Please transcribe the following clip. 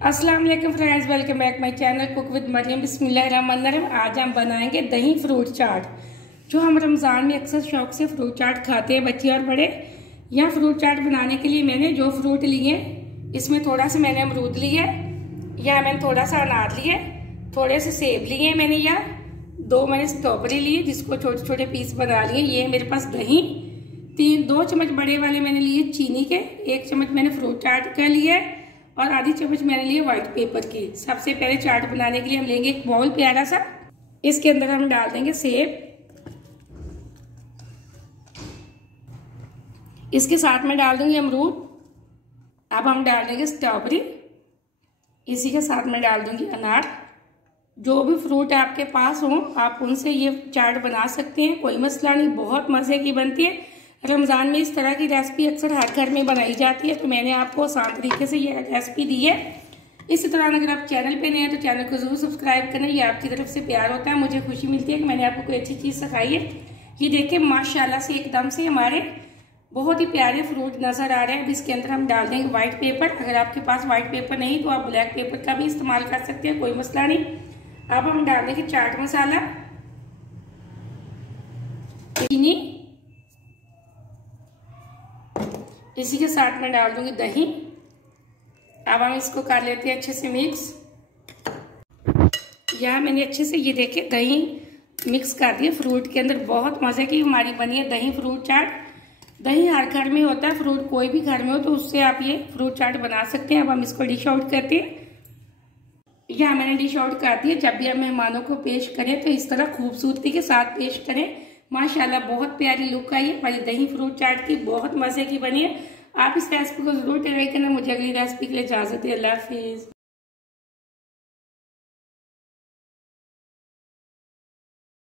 अस्सलाम वालेकुम friends, welcome back my channel cook with Mariam. बिस्मिल्लाहिर्रहमानिर्रहीम। आज हम बनाएंगे दही फ्रूट चाट। जो हम रमज़ान में अक्सर शौक से फ्रूट चाट खाते हैं बच्चे और बड़े। यहाँ फ्रूट चाट बनाने के लिए मैंने जो फ्रूट लिए, इसमें थोड़ा सा मैंने अमरूद लिया, यहाँ मैंने थोड़ा सा अनार लिया, थोड़े से सेब लिए मैंने, यहाँ 2 मैंने स्ट्रॉबेरी लिए जिसको छोटे छोटे पीस बना लिए। ये मेरे पास दही 2 चम्मच बड़े वाले मैंने लिए चीनी के, 1 चम्मच मैंने फ्रूट चाट का लिया और आधी चम्मच मैंने लिए व्हाइट पेपर की। सबसे पहले चाट बनाने के लिए हम लेंगे एक बाउल प्यारा सा, इसके अंदर हम डाल देंगे सेब, इसके साथ में डाल दूंगी अमरूद। अब हम डाल देंगे स्ट्रॉबेरी, इसी के साथ में डाल दूंगी अनार। जो भी फ्रूट आपके पास हो आप उनसे ये चाट बना सकते हैं, कोई मसला नहीं, बहुत मजे की बनती है। रमज़ान में इस तरह की रेसिपी अक्सर हर घर में बनाई जाती है, तो मैंने आपको आसान तरीके से ये रेसिपी दी है। इसी तरह अगर आप चैनल पे नए हैं तो चैनल को जरूर सब्सक्राइब करना, ये आपकी तरफ से प्यार होता है, मुझे खुशी मिलती है कि मैंने आपको कोई अच्छी चीज़ सिखाई है। ये देखिए माशाल्लाह से एकदम से हमारे बहुत ही प्यारे फ्रूट नजर आ रहे हैं। अब इसके अंदर हम डाल देंगे व्हाइट पेपर। अगर आपके पास व्हाइट पेपर नहीं तो आप ब्लैक पेपर का भी इस्तेमाल कर सकते हैं, कोई मसला नहीं। अब हम डाल देंगे चाट मसाला, चीनी, इसी के साथ में डाल दूंगी दही। अब हम इसको कर लेते हैं अच्छे से मिक्स। यहाँ मैंने अच्छे से ये देखे दही मिक्स कर दिया फ्रूट के अंदर। बहुत मजे की हमारी बनी है दही फ्रूट चाट। दही हर घर में होता है, फ्रूट कोई भी घर में हो तो उससे आप ये फ्रूट चाट बना सकते हैं। अब हम इसको डिश आउट करते हैं। यहाँ मैंने डिश आउट कर दिया। जब भी हम मेहमानों को पेश करें तो इस तरह खूबसूरती के साथ पेश करें। माशाल्लाह बहुत प्यारी लुक आई है हमारी दही फ्रूट चाट की, बहुत मजे की बनी है। आप इस रेसिपी को जरूर ट्राई करना। मुझे अगली रेसिपी के लिए इजाजत है। अल्लाह हाफिज।